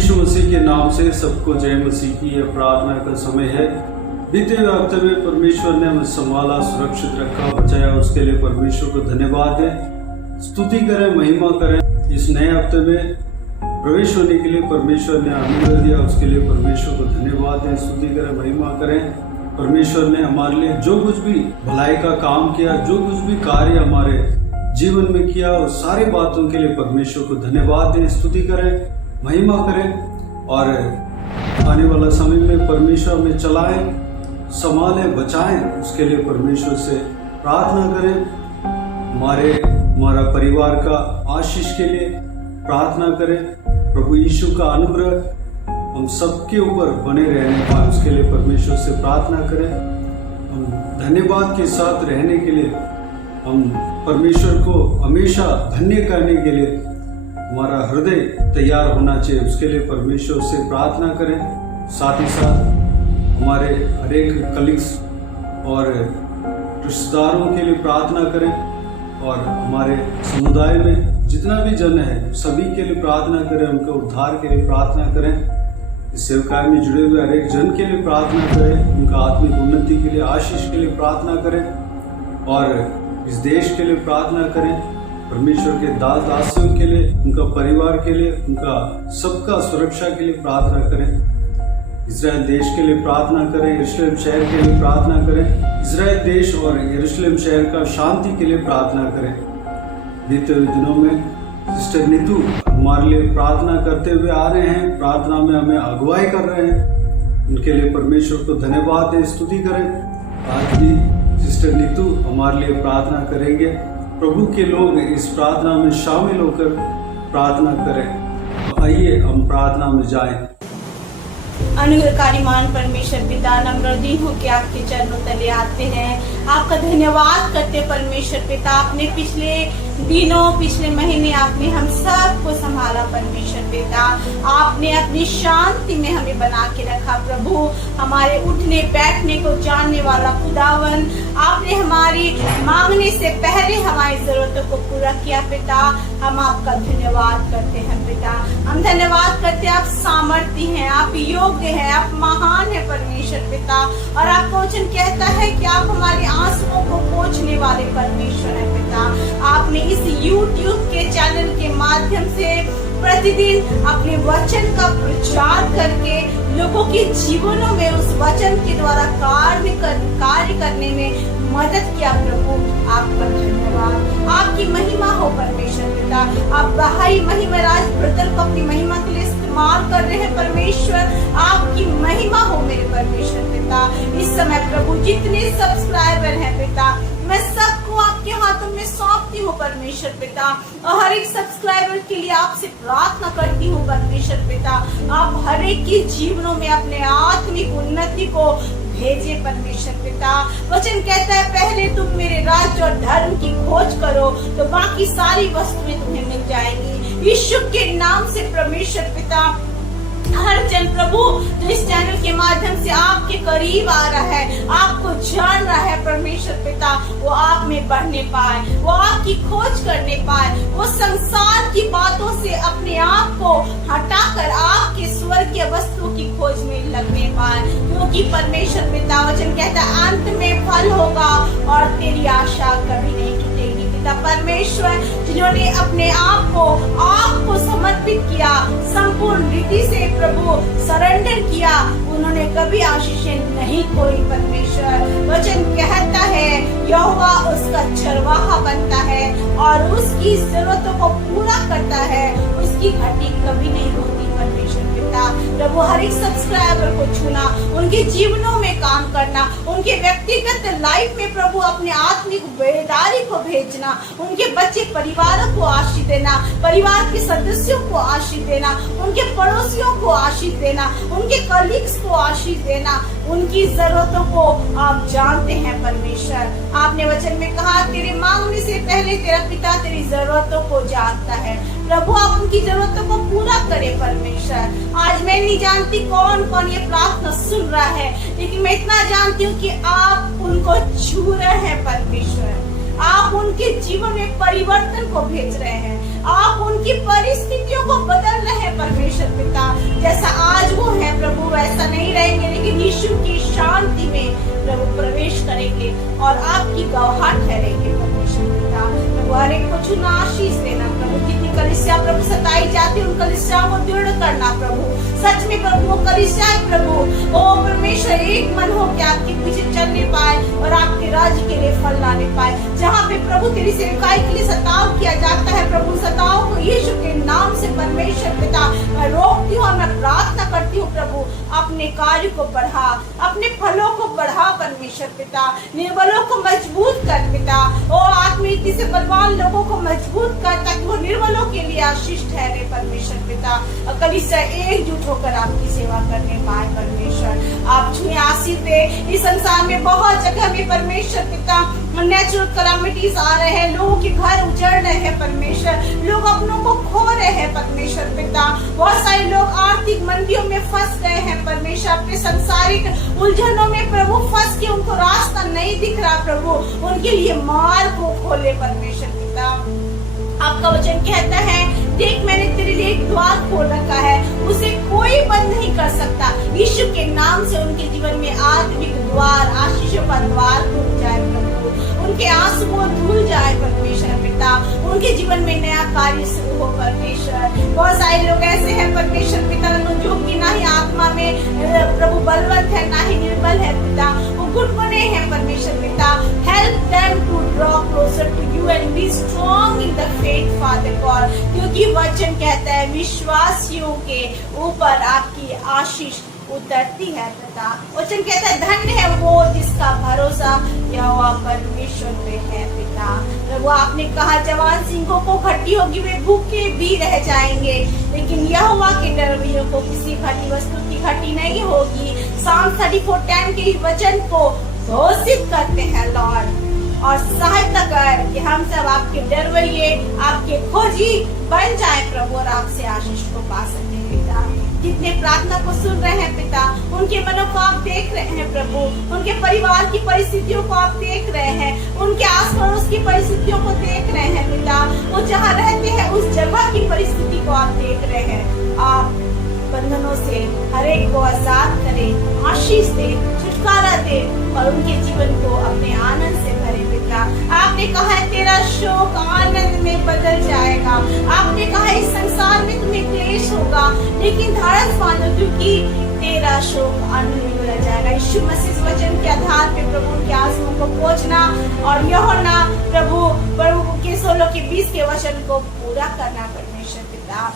यीशु मसीह के नाम से सबको जय मसीह की यह प्रार्थना का समय है। बीते हुए हफ्ते में परमेश्वर ने हमें संभाला, सुरक्षित रखा, बचाया, उसके लिए परमेश्वर को धन्यवाद दें, स्तुति करें, महिमा करें। इस नए हफ्ते में प्रवेश होने के लिए परमेश्वर ने अनुग्रह दिया, उसके लिए परमेश्वर को धन्यवाद दें, स्तुति करें, महिमा करें। परमेश्वर ने हमारे लिए जो कुछ भी भलाई का काम किया, जो कुछ भी कार्य हमारे जीवन में किया, उस सारी बातों के लिए परमेश्वर को धन्यवाद दें, स्तुति करें, महिमा करें। और आने वाला समय में परमेश्वर में चलाएं, संभालें, बचाएं, उसके लिए परमेश्वर से प्रार्थना करें। हमारा परिवार का आशीष के लिए प्रार्थना करें। प्रभु यीशु का अनुग्रह हम सबके ऊपर बने रहने पाए, उसके लिए परमेश्वर से प्रार्थना करें। हम धन्यवाद के साथ रहने के लिए, हम परमेश्वर को हमेशा धन्य करने के लिए हमारा हृदय तैयार होना चाहिए, उसके लिए परमेश्वर से प्रार्थना करें। साथ ही साथ हमारे हरेक कलीग्स और रिश्तेदारों के लिए प्रार्थना करें, और हमारे समुदाय में जितना भी जन है सभी के लिए प्रार्थना करें, उनके उद्धार के लिए प्रार्थना करें। इस सेवकाई में जुड़े हुए हर एक जन के लिए प्रार्थना करें, उनका आत्मिक उन्नति के लिए, आशीष के लिए प्रार्थना करें, और इस देश के लिए प्रार्थना करें। परमेश्वर के दास दासियों के लिए, उनका परिवार के लिए, उनका सबका सुरक्षा के लिए प्रार्थना करें। इजराइल देश के लिए प्रार्थना करें, यरूशलेम शहर के लिए प्रार्थना करें। इजराइल देश और यरूशलेम शहर का शांति के लिए प्रार्थना करें। बीते हुए दिनों में सिस्टर नीतू हमारे लिए प्रार्थना करते हुए आ रहे हैं, प्रार्थना में हमें अगुवाई कर रहे हैं, उनके लिए परमेश्वर को धन्यवाद दें, स्तुति करें। आज भी सिस्टर नीतू हमारे लिए प्रार्थना करेंगे। प्रभु के लोग इस प्रार्थना में शामिल होकर प्रार्थना करें। तो आइए हम प्रार्थना में जाएं। अनुग्रहकारी मान परमेश्वर पिता, नम्र दीन होकर आपके चरणों तले आते हैं, आपका धन्यवाद करते परमेश्वर पिता। आपने पिछले दिनों, पिछले महीने आपने हम सबको संभाला परमेश्वर पिता। आपने अपनी शांति में हमें बना के रखा प्रभु। हमारे उठने बैठने को जानने वाला खुदावन, आपने हमारी मांगने से पहले हमारी जरूरतों को पूरा किया पिता। हम आपका धन्यवाद करते हैं पिता। हम धन्यवाद करते हैं, आप सामर्थ्य हैं, आप योग्य हैं, आप महान है परमेश्वर पिता। और आपका वचन कहता है कि आप हमारे आंसुओं को पोंछने वाले परमेश्वर है पिता। आपने इस YouTube के चैनल के माध्यम से प्रतिदिन अपने वचन का प्रचार करके लोगों के जीवनों में उस वचन के द्वारा कार्य करने में मदद किया प्रभु। आपका धन्यवाद, आपकी महिमा हो परमेश्वर पिता। आप भाई महिमा राज ब्रदर को अपनी महिमा के लिए इस्तेमाल कर रहे हैं परमेश्वर। आपकी महिमा हो मेरे परमेश्वर पिता। इस समय प्रभु जितने सब्सक्राइबर हैं पिता, मैं सबको आपके हाथों में सौंपती हूँ परमेश्वर पिता। और हर एक सब्सक्राइबर के लिए आपसे प्रार्थना करती हूँ परमेश्वर पिता। आप हर एक के जीवनों में अपने आत्मिक उन्नति को भेजे परमेश्वर पिता। वचन कहता है पहले तुम मेरे राज्य और धर्म की खोज करो तो बाकी सारी वस्तुएं तुम्हें मिल जाएंगी। यीशु के नाम से परमेश्वर पिता, हर जन प्रभु जो इस चैनल के माध्यम से आपके करीब आ रहा है, आपको जान रहा है परमेश्वर पिता, वो आप में बढ़ने पाए, वो आपकी खोज करने पाए, वो संसार की बातों से अपने आप को हटाकर आपके स्वर्गीय वस्तुओं की खोज में लगने पाए। क्योंकि परमेश्वर पिता वचन कहता है अंत में फल होगा और तेरी आशा कभी नहीं टूटेगी पिता। परमेश्वर जिन्होंने अपने आप को समर्पित किया, संपूर्ण रीति से प्रभु सरेंडर किया, उन्होंने कभी आशीषें नहीं खोई परमेश्वर। वचन कहता है यहोवा उसका चरवाहा बनता है और उसकी जरूरतों को पूरा करता है, उसकी घटी कभी नहीं होती परमेश्वर पिता। प्रभु हर एक सब्सक्राइबर को छूना, उनके जीवनों में काम करना, उनके व्यक्तिगत लाइफ में प्रभु अपने आत्मिक बेदारी को भेजना, उनके बच्चे परिवारों को आशीष देना, परिवार के सदस्यों को आशीष देना, उनके पड़ोसियों को आशीष देना, उनके कलीग्स को आशीष देना, उनकी जरूरतों को आप जानते हैं परमेश्वर। आपने वचन में कहा तेरे मांगने से पहले तेरा पिता तेरी जरूरतों को जानता है। प्रभु आप उनकी जरूरतों को पूरा करें परमेश्वर। आज मैं नहीं जानती कौन कौन ये प्रार्थना सुन रहा है, लेकिन मैं इतना जानती हूँ कि आप उनको छू रहे हैं परमेश्वर। आप उनके जीवन में परिवर्तन को भेज रहे हैं, आप उनकी परिस्थितियों को बदल रहे हैं परमेश्वर पिता। जैसा आज वो है प्रभु वैसा नहीं रहेंगे, लेकिन यीशु की शांति में प्रभु प्रवेश करेंगे और आपकी गवाह ठहरेंगे परमेश्वर पिता। प्रभु हर एक को चुना आशीष देना प्रभु। जितनी कलीसिया प्रभु सताई जाती है उन कलीसियाओं को दृढ़ करना प्रभु। सच में प्रभु वो कलीसिया प्रभु ओ परमेश्वर एक मन हो के आपके पीछे चलने पाए और आपके राज्य के लिए फल लाने पाए। जहाँ पे प्रभु तेरी सेवकाई के लिए सताव किया जाता है प्रभु, सताव को यीशु के नाम से परमेश्वर पिता मैं रोकती हूँ और मैं प्रार्थना करती हूँ प्रभु अपने कार्य को बढ़ा, अपने फलों को बढ़ा परमेश्वर पिता। निर्बलों को मजबूत कर पिता, ओ आत्मिक से बलवान लोगों को मजबूत कर ताकि वो निर्बलों के लिए आशीष ठहरे परमेश्वर पिता। कलीसिया एकजुट होकर आपकी सेवा करने पाए परमेश्वर। आप छुए आशीष दे। इस संसार में बहुत जगह में परमेश्वर पिता नेचुरल कैलामिटीज आ रहे हैं, लोगों के घर उजड़ रहे हैं परमेश्वर, लोग अपनों को खो रहे हैं परमेश्वर पिता। बहुत सारे लोग आर्थिक मंदियों में फंस गए हैं परमेश्वर, अपने सांसारिक उलझनों में प्रभु फंस के उनको रास्ता नहीं दिख रहा प्रभु, उनके लिए मार्ग को खोले परमेश्वर पिता। आपका वचन कहता है देख मैंने तेरे लिए एक द्वार खोल रखा है, उसे कोई बंद नहीं कर सकता। यीशु के नाम से उनके जीवन में आत्मिक द्वार, आशीषों का द्वार खुल जाए प्रभु, उनके आंसू को धुल जाए परमेश्वर पिता, उनके जीवन में नया कार्य शुरू हो परमेश्वर। बहुत सारे लोग ऐसे हैं परमेश्वर पिता जो कि ना ही आत्मा में प्रभु बलवंत है ना ही निर्बल है पिता, वो गुटबने हैं परमेश्वर पिता। Help them to draw closer to you and be strong in the faith father God, क्योंकि वचन कहता है विश्वासियों के ऊपर आपकी आशीष उतरती है पिता। वचन कहता है धन्य है वो जिसका भरोसा यहोवा परमेश्वर पे है पिता। वो आपने कहा जवान सिंहों को घटी होगी, वे भूखे भी रह जाएंगे, लेकिन यहोवा के डरवैयों को किसी घटी वस्तु की घटी नहीं होगी। Psalm 34:10 के वचन को घोषित करते हैं लॉर्ड, और सहायता कर कि हम सब आपके डरवैये, आपके खोजी बन जाए प्रभु और आपसे आशीष को पा सके पिता। जितने प्रार्थना को सुन रहे हैं पिता, उनके मनों को आप देख रहे हैं प्रभु, उनके परिवार की परिस्थितियों को आप देख रहे हैं, उनके आस पड़ोस की परिस्थितियों को देख रहे हैं पिता, वो जहाँ रहते हैं उस जगह की परिस्थिति को आप देख रहे हैं। आप बंधनों से हर एक को आजाद करे, आशीष दे, छुटकारा दे और उनके जीवन को अपने आनंद से भरे पिता। आपने कहा है तेरा शोक आनंद में बदल जाएगा, आपने कहा है इस संसार में तुम्हें क्लेश होगा, लेकिन धारस मानो क्योंकि तेरा शोक आनंद में बदल जाएगा। यीशु मसीह वचन के आधार पे प्रभु उनके आंसुओं को पोंछना और यूहन्ना प्रभु के 16:20 के वचन को पूरा करना परमेश्वर पिता।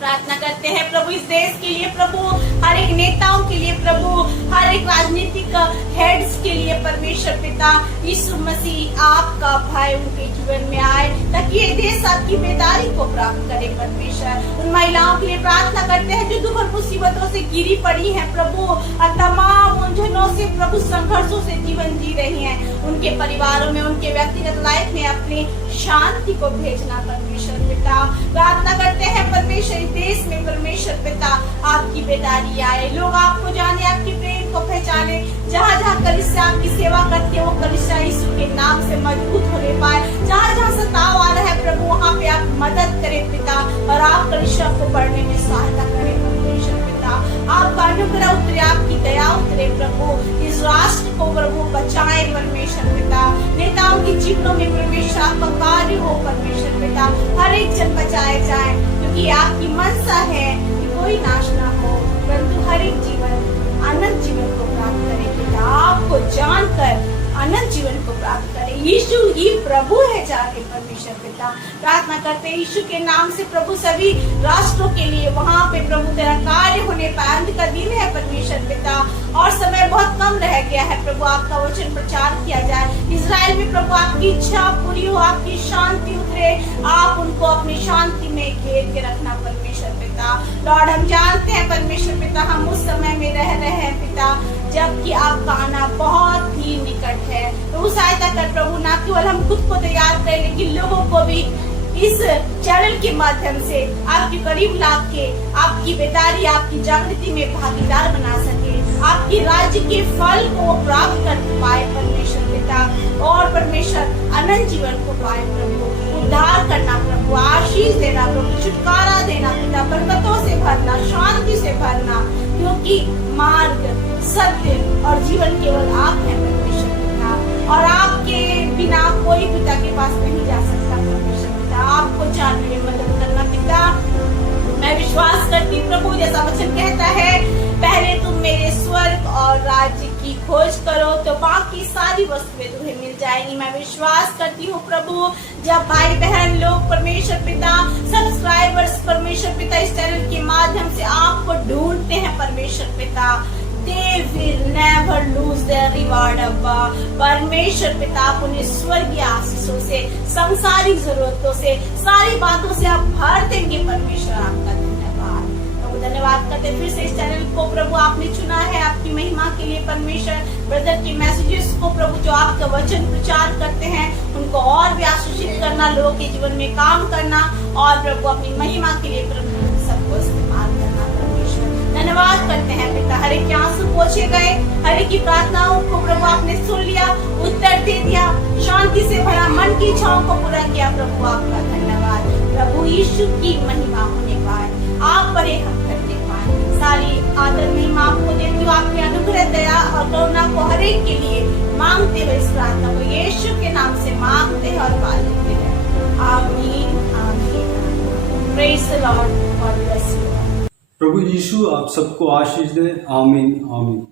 प्रार्थना करते हैं प्रभु इस देश के लिए प्रभु, हर एक नेताओं के लिए प्रभु, हर एक राजनीतिक हेड्स के लिए परमेश्वर पिता। यीशु मसीह आपका भय उनके जीवन में आए ताकि ये देश आपकी बेदारी को प्राप्त करे परमेश्वर। उन महिलाओं के लिए प्रार्थना करते हैं जो दुख और मुसीबतों से घिरी पड़ी हैं प्रभु, और तमाम उलझनों से प्रभु संघर्षों से जीवन जी रही हैं। उनके परिवारों में, उनके व्यक्तिगत लाइफ में अपनी शांति को भेजना परमेश्वर पिता। प्रार्थना करते हैं परमेश्वर देश में परमेश्वर पिता आपकी बेदारी आए, लोग आपको जाने, आपके प्रेम को पहचाने। जहाँ जहाँ कलीसिया आपकी सेवा करते हो कलीसिया यीशु के नाम से मजबूत होने पाए। जहाँ जहाँ सताव आ रहा है प्रभु वहाँ पे आप मदद करें पिता, और आप कलीसिया को बढ़ने में सहायता करें परमेश्वर पिता। आपका अनुग्रह उतरे, आपकी दया उतरे प्रभु, इस राष्ट्र को प्रभु बचाए परमेश्वर पिता। नेताओं के जीवनों में परमेश्वर आपका कार्य हो परमेश्वर पिता, हर एक जन बचाए जाए, क्योंकि आपकी मनसा है कि कोई नाश ना हो परंतु हर एक जीवन अनंत जीवन को प्राप्त करे पिता। आपको जानकर अनंत जीवन को प्राप्त करे। यीशु ही प्रभु है जाके परमेश्वर पिता। प्रार्थना करते हैं यीशु के नाम से प्रभु सभी राष्ट्रों के लिए, वहाँ पे प्रभु तेरा कार्य होने पर अंत का दिन है परमेश्वर पिता, और समय बहुत कम रह गया है प्रभु, आपका वचन प्रचार किया जाए। इजराइल में प्रभु आपकी इच्छा पूरी हो, आपकी शांति उतरे, आप उनको अपनी शांति में घेर के रखना परमेश्वर पिता। लॉर्ड हम जानते हैं परमेश्वर पिता हम उस समय में रह रहे हैं पिता जबकि आपका आना बहुत ही निकट है। प्रभु सहायता कर प्रभु, ना केवल हम खुद को तैयार करें लेकिन लोगों को भी इस चैनल के माध्यम से आपके करीब ला के आपकी बेदारी, आपकी जागृति में भागीदार बना सके, आपकी राज्य के फल को प्राप्त कर पाए परमेश्वर पिता। और परमेश्वर अनंत अनंत जीवन को पाए प्रभु। उद्धार करना प्रभु, आशीष देना प्रभु, छुटकारा देना पिता, बरकतों से भरना, शांति से भरना, क्योंकि मार्ग, सत्य और जीवन केवल आप हैं परमेश्वर पिता, और आपके बिना कोई पिता के पास नहीं जा सकता परमेश्वर पिता। आपको जानने में मदद करना पिता। मैं विश्वास करती प्रभु, जैसा वचन कहता है, पहले तुम मेरे स्वर्ग और राज्य की खोज करो तो बाकी सारी वस्तुएं तुम्हें मिल जाएंगी। मैं विश्वास करती हूँ प्रभु, जब भाई बहन लोग परमेश्वर पिता, सब्सक्राइबर्स परमेश्वर पिता इस चैनल के माध्यम से आपको ढूंढते हैं परमेश्वर पिता, they will never lose their reward अब्बा। परमेश्वर पिता आप उन्हें स्वर्गीय आशीषों से, संसारिक जरूरतों से, सारी बातों से आप भर देंगे परमेश्वर। आपका धन्यवाद प्रभु, धन्यवाद करते फिर से इस चैनल को प्रभु आपने चुना है आपकी महिमा के लिए परमेश्वर। ब्रदर के मैसेजेस को प्रभु जो आपका वचन प्रचार करते हैं उनको और भी आशीषित करना, लोगों के जीवन में काम करना, और प्रभु अपनी महिमा के लिए प्रभु सबको इस्तेमाल करना परमेश्वर। धन्यवाद करते हैं पिता, हर एक के आंसू पोंछे गए, हर एक की प्रार्थनाओं को प्रभु आपने सुन लिया, उत्तर दे दिया, शांति से भरा मन की इच्छाओं को पूरा किया प्रभु। आपका धन्यवाद प्रभु, यीशु की महिमा होने पाए, आप बड़े हम करते पाए। सारी आदर महिमा आपको देती हूँ, आपके अनुग्रह, दया और करुणा को हर एक के लिए मांगते हुए इस प्रार्थना को यीशु के नाम से मांगते हैं और पा लेते हैं। आमीन आमीन। Praise the Lord, God bless you. प्रभु यीशु आप सबको आशीष दे। आमीन आमीन।